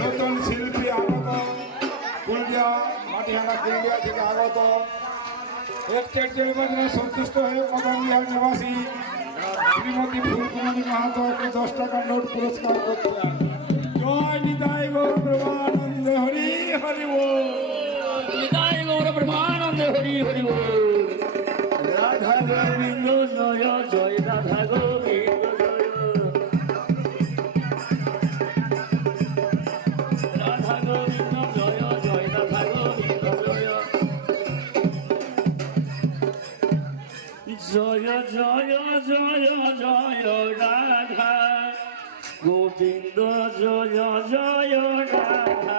নতুন শিল্পী আগত পুরুলিয়া মাটিহারা পুরুলিয়া থেকে আগত সন্তুষ্ট হয়ে কদমবিহার নিবাসী শ্রীমতী ফুলকুমারী মাহাতো একটি 10 টাকার নোট পুরস্কার করছেন। জয় নিতাই গৌর ব্রহ্মানন্দ হরি হরি বল। নিতাই গৌর ব্রহ্মানন্দ হরি হরি বল। রাধা গোবিন্দ জয় জয় রাধা গোবিন্দ জয়। রাধা গোবিন্দ জয় জয় রাধা গোবিন্দ জয়। জয় জয় জয় জয় রাধা গোবিন্দ জয় জয় রাধা।